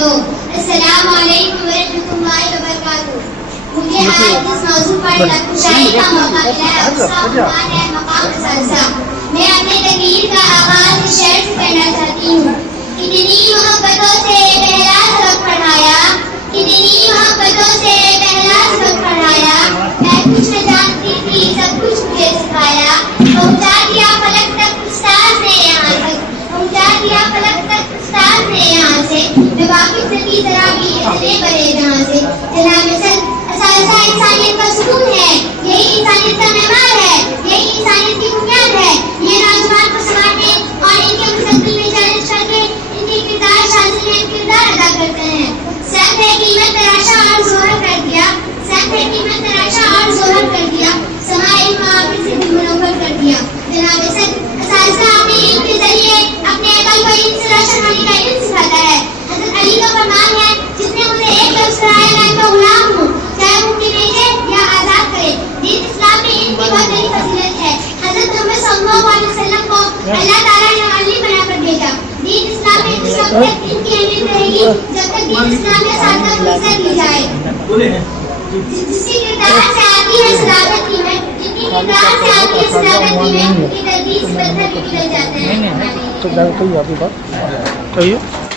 بھائیوں، السلام علیکم ورحمۃ اللہ وبرکاتہ۔ مجھے آج اس موضوع پر نقشائی کا موقع ملا ہے، اس کا عنوان ہے مقام ثالثہ۔ میں اپنی تقریر کا آغاز اس شعر سے کرنا چاہتی ہوں۔ کتنی محبتوں سے پہلا سبق پڑھایا، کتنی محبتوں سے پہلا سبق پڑھایا، میں کچھ نہ جانتی تھی سب کچھ مجھے سکھایا، پہنچا دیا فلک تک استاد نے یہاں تک، پہنچا دیا فلک تک استاد نے یہاں سے، میں واقف نہیں ذرا بھی اتنے بڑے جہاں سے۔ جناب ثالثہ انسانیت کا سکون ہے، یہی انسانیت کا معمار ہے، یہی انسانیت کی بنیاد ہے۔ یہ نوجوان کو سنبھالنے اور ان کے مستقبل میں چیلنج کر کے ان کے کردار شازی میں کردار ادا کرتے ہیں۔ سخت ہے قیمت تراشا اور ظہر کر دیا، سخت ہے قیمت تراشا اور ظہر کر دیا، سماعی معافی سے بھی منور کر دیا۔ جناب ثالثہ اپنے علم کے ذریعے اپنے عقل کو علم سے روشن ہونے کا علم سکھاتا ہے۔ حضرت علی کا فرمان ہے، جس نے مجھے ایک لفظ کرایا میں ان کا غلام ہوں، چاہے وہ مجھے بھیجے یا آزاد کرے۔ دین اسلام میں علم کی بہت بڑی فضیلت ہے۔ حضرت محمد صلی اللہ علیہ وسلم کو اللہ تعالیٰ نے علی بنا کر بھیجا۔ دین اسلام میں اس وقت تک علم کی اہمیت رہے گی جب تک دین اسلام کے ساتھ عزت دی جائے۔ جس کی کردار سے آتی ہے صداقت کی میں، جن کی کردار سے آتی ہے صداقت کی میں، ان کی تدریس پتھر بھی بدل جاتے ہیں۔ تو آپ کی بات کہیے۔